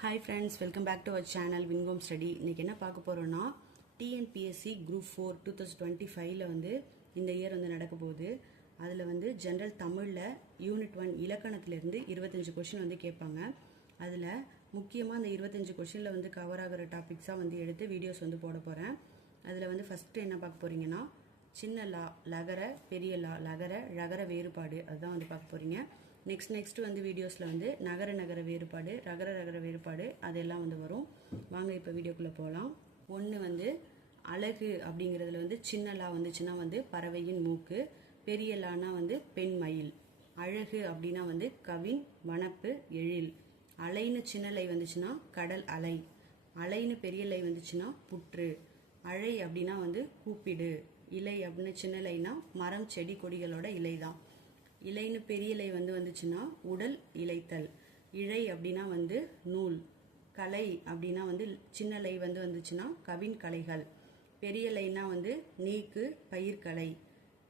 Hi friends, welcome back to our channel Wincom study. இன்றைக்கி என்ன பார்க்க போகிறோன்னா, டிஎன்பிஎஸ்சி குரூப் 4 2025 வந்து இந்த இயர் வந்து நடக்க போகுது. அதில் வந்து ஜென்ரல் தமிழில் யூனிட் 1 இலக்கணத்திலேருந்து 25 கொஷின் வந்து கேட்பாங்க. அதில் முக்கியமாக அந்த 25 கொஷினில் வந்து கவர் ஆகிற டாபிக்ஸாக வந்து எடுத்து வீடியோஸ் வந்து போட போகிறேன். அதில் வந்து ஃபஸ்ட்டு என்ன பார்க்க போகிறீங்கன்னா, சின்ன லா, லகர, பெரிய லா, லகர, ரகர வேறுபாடு, அதுதான் வந்து பார்க்க போகிறீங்க. நெக்ஸ்ட் வந்து வீடியோஸில் வந்து நகர வேறுபாடு, ரகர வேறுபாடு அதெல்லாம் வந்து வரும். வாங்க இப்போ வீடியோக்குள்ளே போகலாம். ஒன்று வந்து அழகு அப்படிங்கிறதுல வந்து சின்ன லா வந்துச்சுன்னா வந்து பறவையின் மூக்கு, பெரிய லானா வந்து பெண் மயில். அழகு அப்படின்னா வந்து கவின், வனப்பு, எழில். அலைன்னு சின்ன லை வந்துச்சுன்னா கடல் அலை. அலைன்னு பெரிய லை வந்துச்சுன்னா புற்று. அழை அப்படின்னா வந்து கூப்பிடு. இலை அப்படின்னு சின்ன லைனா மரம், செடி, கொடிகளோட இலை தான். இலைன்னு பெரிய இலை வந்துச்சுன்னா உடல் இலைத்தல். இழை அப்படின்னா வந்து நூல். கலை அப்படின்னா வந்து சின்ன லை வந்துச்சுன்னா கவின் கலைகள். பெரிய லைனா வந்து நீக்கு, பயிர்கலை.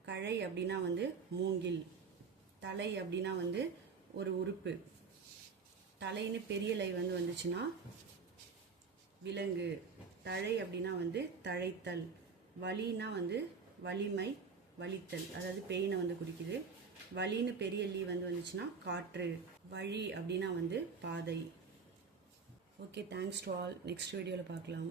கழை அப்படின்னா வந்து மூங்கில். தலை அப்படின்னா வந்து ஒரு உறுப்பு. தலைன்னு பெரிய லை வந்துச்சுன்னா விலங்கு. தழை அப்படின்னா வந்து தழைத்தல். வலினா வந்து வலிமை, வலித்தல், அதாவது பெயினை வந்து குறிக்குது. வலின்னு பெரிய லீ வந்துச்சுன்னா காற்று. வழி அப்படின்னா வந்து பாதை. Okay, thanks to all. Next வீடியோவில் பார்க்கலாம்.